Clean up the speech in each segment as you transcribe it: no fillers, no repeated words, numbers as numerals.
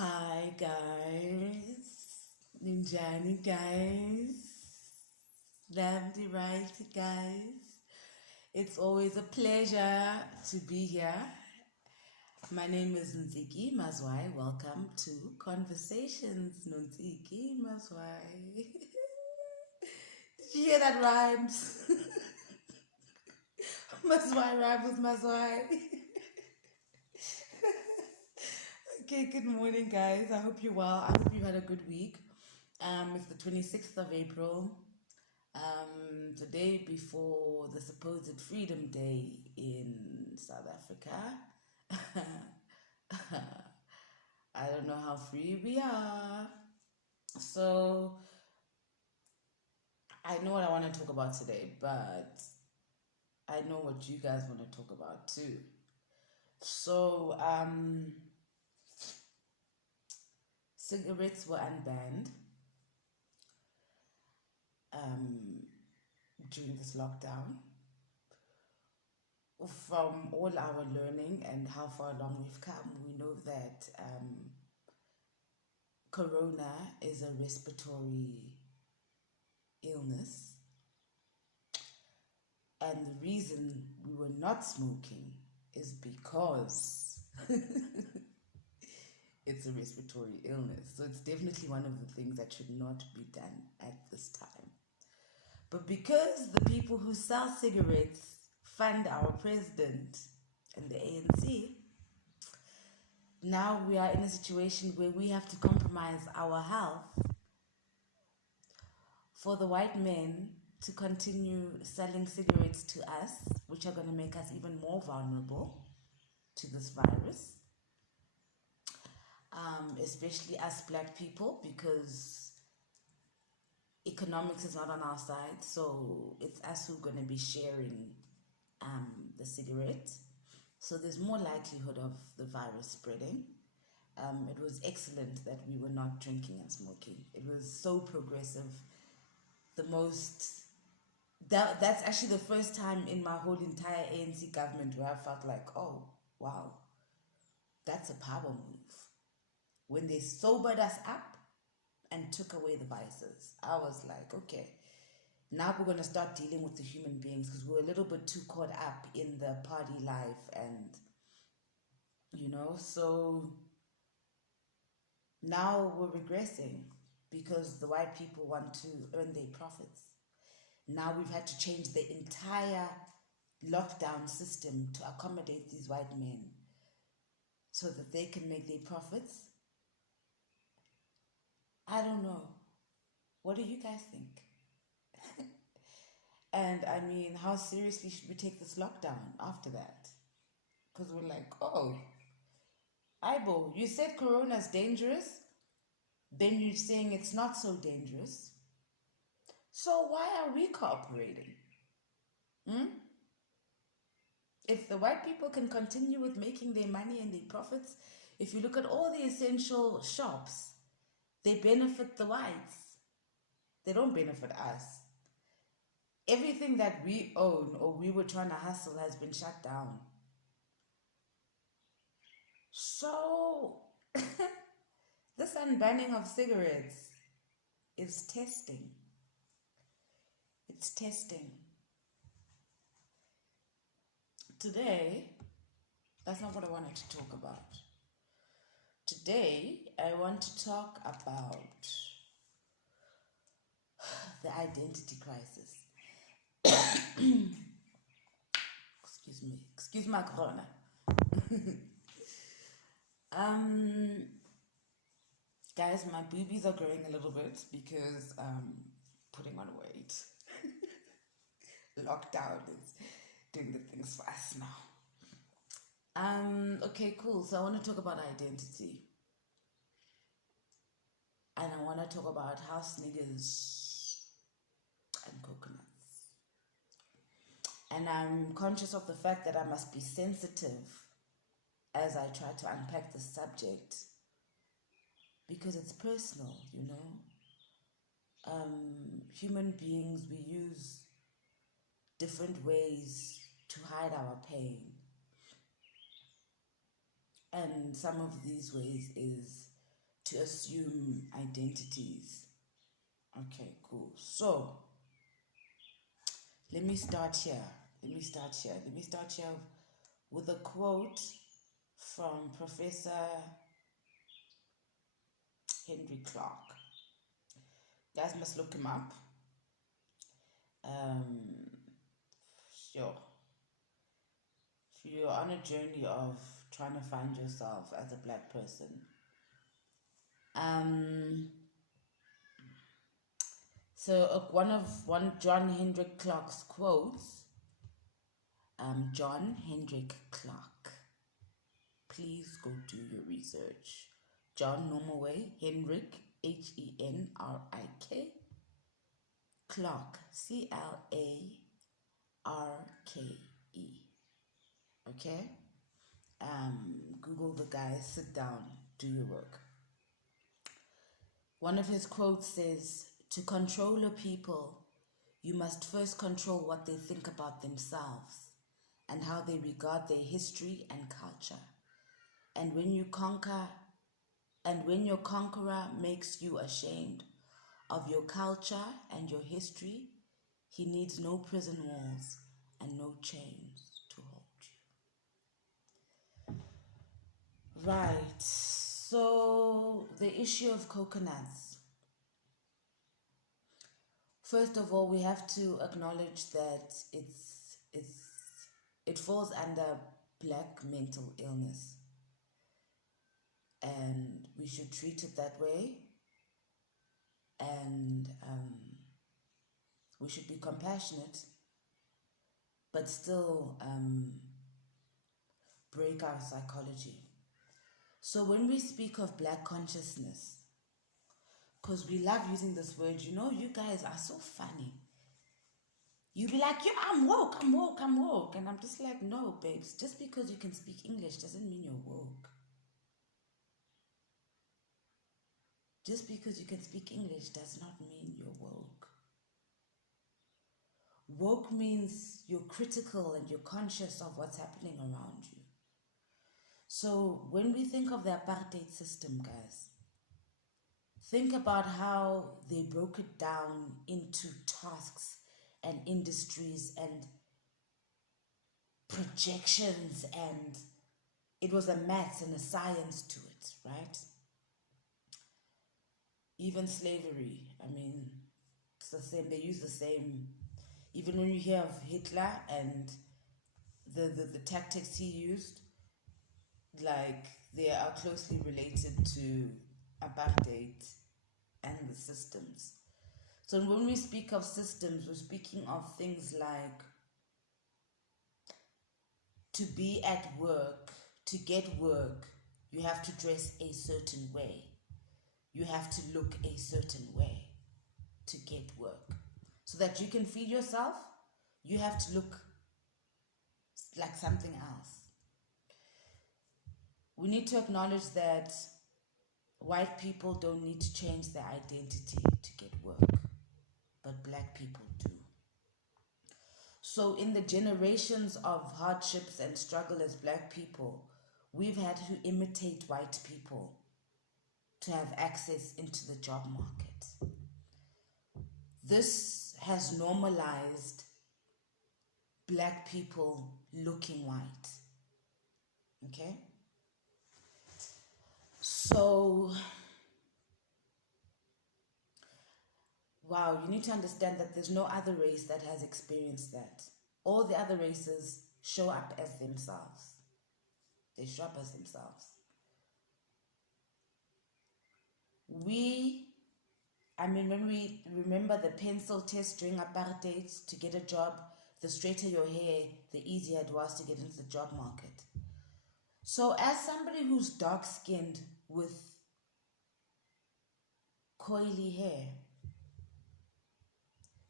Hi guys, Ninjani guys, Lamdi right guys. It's always a pleasure to be here. My name is Ntsiki Mazwai. Welcome to Conversations, Ntsiki Mazwai. Did you hear that rhymes? Mazwai rhymes with Mazwai. Okay, good morning guys. I hope you're well. I hope you had a good week. It's the 26th of April, the day before the supposed Freedom Day in South Africa. I don't know how free we are. So, I know what I want to talk about today, but I know what you guys want to talk about too. So, cigarettes were unbanned um, during this lockdown. From all our learning and how far along we've come, we know that corona is a respiratory illness. And the reason we were not smoking is because it's a respiratory illness. So it's definitely one of the things that should not be done at this time. But because the people who sell cigarettes fund our president and the ANC, now we are in a situation where we have to compromise our health for the white men to continue selling cigarettes to us, which are going to make us even more vulnerable to this virus, especially us black people, because economics is not on our side. So it's us who are going to be sharing the cigarette. So there's more likelihood of the virus spreading. It was excellent that we were not drinking and smoking. It was so progressive. That's actually the first time in my whole entire ANC government where I felt like, oh, wow, that's a power move. When they sobered us up and took away the vices, I was like, okay, now we're going to start dealing with the human beings, because we're a little bit too caught up in the party life and, so now we're regressing because the white people want to earn their profits. Now we've had to change the entire lockdown system to accommodate these white men so that they can make their profits. I don't know. What do you guys think? And I mean, how seriously should we take this lockdown after that? Because we're like, oh, Ibo, you said corona's dangerous, then you're saying it's not so dangerous. So why are we cooperating? If the white people can continue with making their money and their profits, if you look at all the essential shops, they benefit the whites. They don't benefit us. Everything that we own or we were trying to hustle has been shut down. So, this unbanning of cigarettes is testing. It's testing. Today, that's not what I wanted to talk about. Today, I want to talk about the identity crisis. Excuse my corona. Guys, my boobies are growing a little bit because I'm putting on weight. Lockdown is doing the things for us now. Okay, cool. So I want to talk about identity. And I want to talk about house niggas and coconuts. And I'm conscious of the fact that I must be sensitive as I try to unpack the subject, because it's personal, Human beings, we use different ways to hide our pain. And some of these ways is to assume identities. Okay, cool. So let me start here. Let me start here with a quote from Professor Henry Clark. Guys must look him up. Sure. If you're on a journey of trying to find yourself as a black person, so one John Hendrik Clark's quotes. John Hendrik Clark. Please go do your research. John normal way, Hendrik Henrik, Clark CLARKE. Okay? Google the guy, sit down, do your work. One of his quotes says, "To control a people, you must first control what they think about themselves and how they regard their history and culture. And when your conqueror makes you ashamed of your culture and your history, he needs no prison walls and no chains to hold you." Right. So the issue of coconuts. First of all, we have to acknowledge that it falls under black mental illness, and we should treat it that way, and we should be compassionate, but still break our psychology. So when we speak of black consciousness, because we love using this word, you guys are so funny. You be like, "Yeah, I'm woke. And I'm just like, no, babes, just because you can speak English doesn't mean you're woke. Just because you can speak English does not mean you're woke. Woke means you're critical and you're conscious of what's happening around you. So when we think of the apartheid system, guys, think about how they broke it down into tasks and industries and projections, and it was a maths and a science to it, right? Even slavery, it's the same. They use the same. Even when you hear of Hitler and the tactics he used, like, they are closely related to apartheid and the systems. So when we speak of systems, we're speaking of things like, to be at work, to get work, you have to dress a certain way. You have to look a certain way to get work. So that you can feed yourself, you have to look like something else. We need to acknowledge that white people don't need to change their identity to get work, but black people do. So in the generations of hardships and struggle as black people, we've had to imitate white people to have access into the job market. This has normalized black people looking white. Okay? So, wow, you need to understand that there's no other race that has experienced that. All the other races show up as themselves. They show up as themselves. When we remember the pencil test during apartheid, to get a job, the straighter your hair, the easier it was to get into the job market. So as somebody who's dark-skinned with coily hair,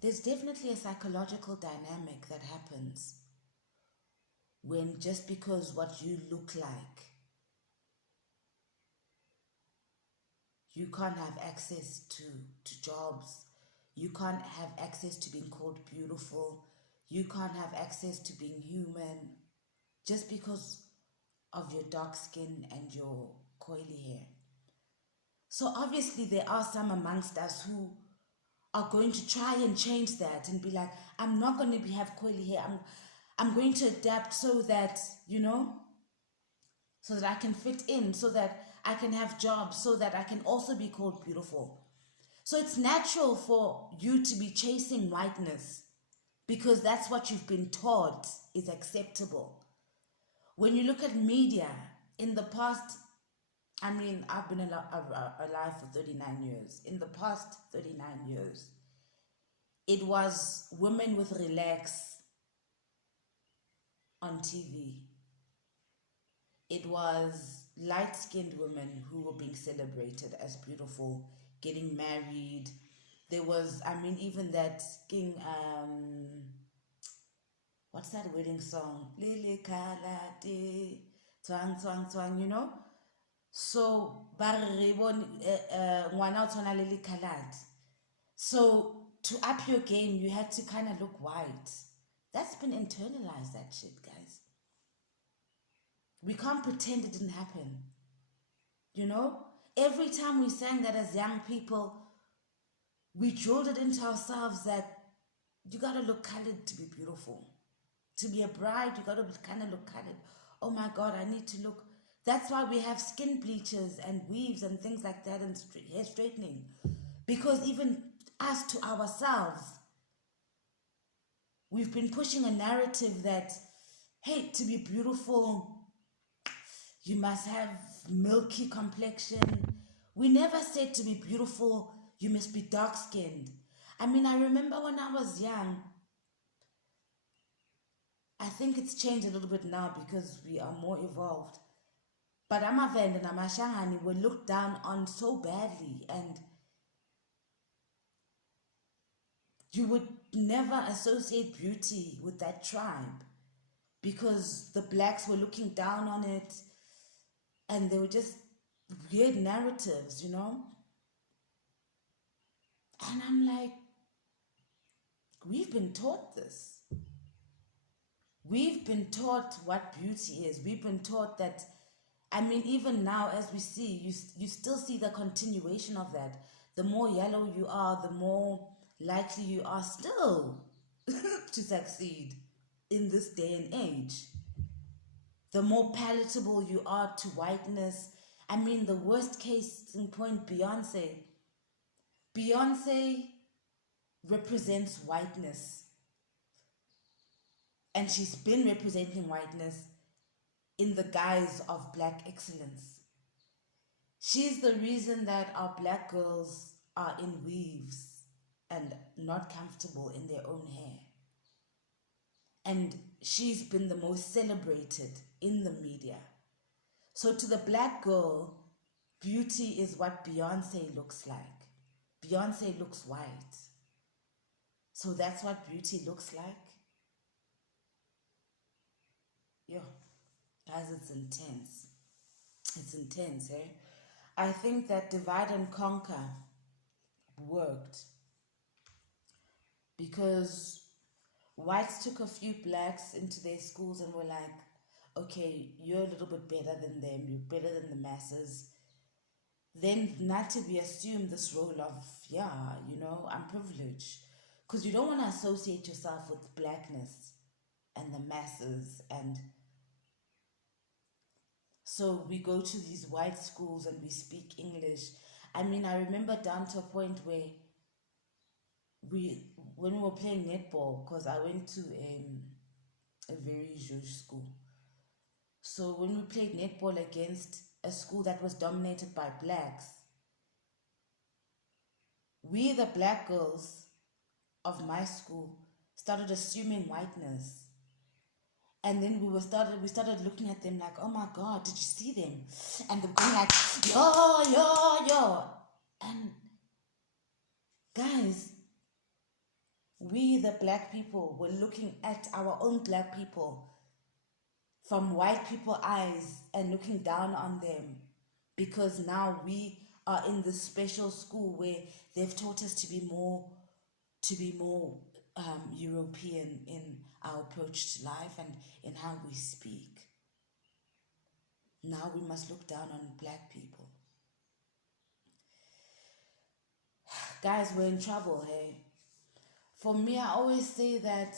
there's definitely a psychological dynamic that happens when, just because what you look like, you can't have access to jobs, you can't have access to being called beautiful, you can't have access to being human, just because of your dark skin and your coily hair. So obviously there are some amongst us who are going to try and change that and be like, I'm not going to have curly hair. I'm going to adapt so that, so that I can fit in, so that I can have jobs, so that I can also be called beautiful. So it's natural for you to be chasing whiteness because that's what you've been taught is acceptable. When you look at media, in the past, I mean, I've been alive for 39 years. In the past 39 years, it was women with relax on TV. It was light-skinned women who were being celebrated as beautiful, getting married. There was, I mean, even that king, what's that wedding song? Lily Kalate, twang, twang, twang. So, so to up your game, you had to kind of look white. That's been internalized, that shit, guys. We can't pretend it didn't happen. Every time we sang that as young people, we drilled it into ourselves that you gotta look colored to be beautiful. To be a bride, you gotta kind of look colored. Oh my God, I need to look. That's why we have skin bleachers and weaves and things like that and hair straightening. Because even us to ourselves, we've been pushing a narrative that, hey, to be beautiful, you must have milky complexion. We never said to be beautiful, you must be dark-skinned. I mean, I remember when I was young, I think it's changed a little bit now because we are more evolved. But Amavenda and Amashangani were looked down on so badly, and you would never associate beauty with that tribe because the blacks were looking down on it, and they were just weird narratives, And I'm like, we've been taught this. We've been taught what beauty is. We've been taught that, I mean, even now as we see, you still see the continuation of that. The more yellow you are, the more likely you are still to succeed in this day and age. The more palatable you are to whiteness. I mean, the worst case in point, Beyonce. Beyonce represents whiteness. And she's been representing whiteness in the guise of black excellence. She's the reason that our black girls are in weaves and not comfortable in their own hair. And she's been the most celebrated in the media. So to the black girl, beauty is what Beyonce looks like. Beyonce looks white. So that's what beauty looks like. Yo, guys, it's intense. It's intense, eh? I think that divide and conquer worked because whites took a few blacks into their schools and were like, okay, you're a little bit better than them, you're better than the masses. Then not to be assumed this role of, yeah, I'm privileged. Because you don't want to associate yourself with blackness and the masses. And so we go to these white schools and we speak English. I mean, I remember down to a point where when we were playing netball, because I went to a very Jewish school. So when we played netball against a school that was dominated by blacks, we, the black girls of my school, started assuming whiteness. And then we started looking at them like, oh my God, did you see them? And they were going like, yo. And guys, we, the black people, were looking at our own black people from white people's eyes and looking down on them because now we are in this special school where they've taught us to be more European in our approach to life and in how we speak. Now we must look down on black people. guys, we're in trouble, hey? For me, I always say that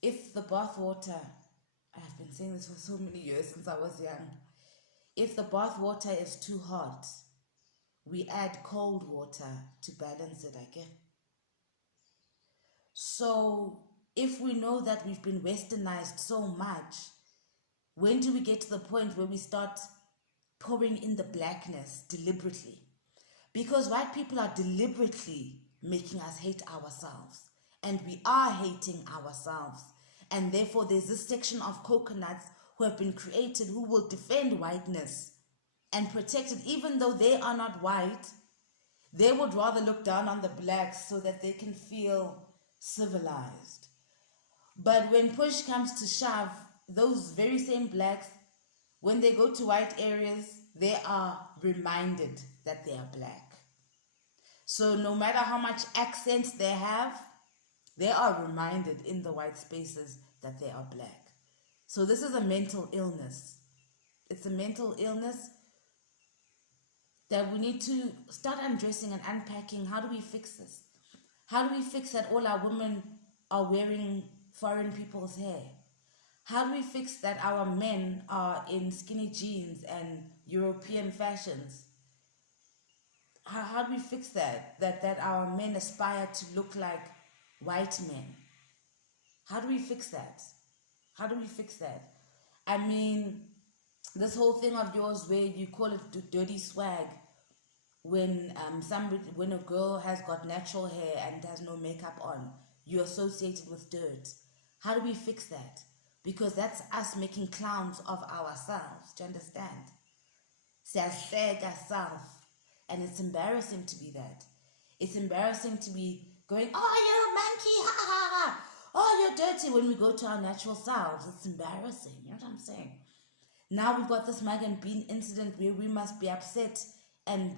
if the bath water, I've been saying this for so many years since I was young, if the bath water is too hot, we add cold water to balance it, I guess. So if we know that we've been westernized so much, when do we get to the point where we start pouring in the blackness deliberately? Because white people are deliberately making us hate ourselves, and we are hating ourselves. And therefore there's this section of coconuts who have been created who will defend whiteness and protect it. Even though they are not white, they would rather look down on the blacks so that they can feel civilized. But when push comes to shove, those very same blacks, when they go to white areas, they are reminded that they are black. So no matter how much accent they have, they are reminded in the white spaces that they are black. So this is a mental illness. It's a mental illness that we need to start undressing and unpacking. How do we fix this? How do we fix that all our women are wearing foreign people's hair? How do we fix that our men are in skinny jeans and European fashions? How do we fix that? That our men aspire to look like white men? How do we fix that? How do we fix that? I mean, this whole thing of yours where you call it dirty swag when when a girl has got natural hair and has no makeup on, you associate it with dirt. How do we fix that? Because that's us making clowns of ourselves. Do you understand? Siyashleka ourselves. And it's embarrassing to be that. It's embarrassing to be going, oh, you're a monkey, ha ha ha. Oh, you're dirty, when we go to our natural selves. It's embarrassing. You know what I'm saying? Now we've got this mug and bean incident where we must be upset and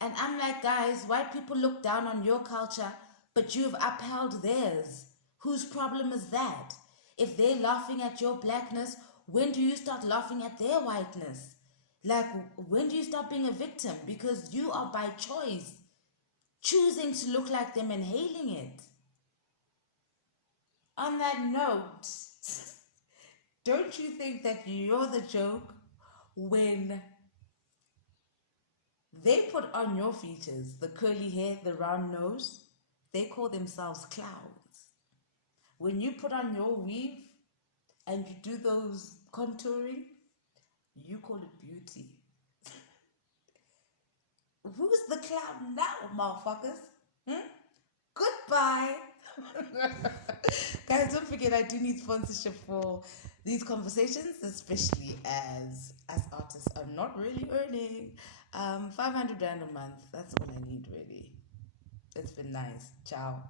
I'm like, guys, white people look down on your culture, but you've upheld theirs. Whose problem is that? If they're laughing at your blackness, when do you start laughing at their whiteness? Like, when do you stop being a victim? Because you are by choice choosing to look like them and hailing it. On that note, don't you think that you're the joke when they put on your features, the curly hair, the round nose? They call themselves clowns. When you put on your weave and you do those contouring, you call it beauty. Who's the clown now, motherfuckers? Goodbye. Guys, don't forget I do need sponsorship for these conversations, especially as artists are not really earning 500 rand a month. That's all I need, really. It's been nice. Ciao.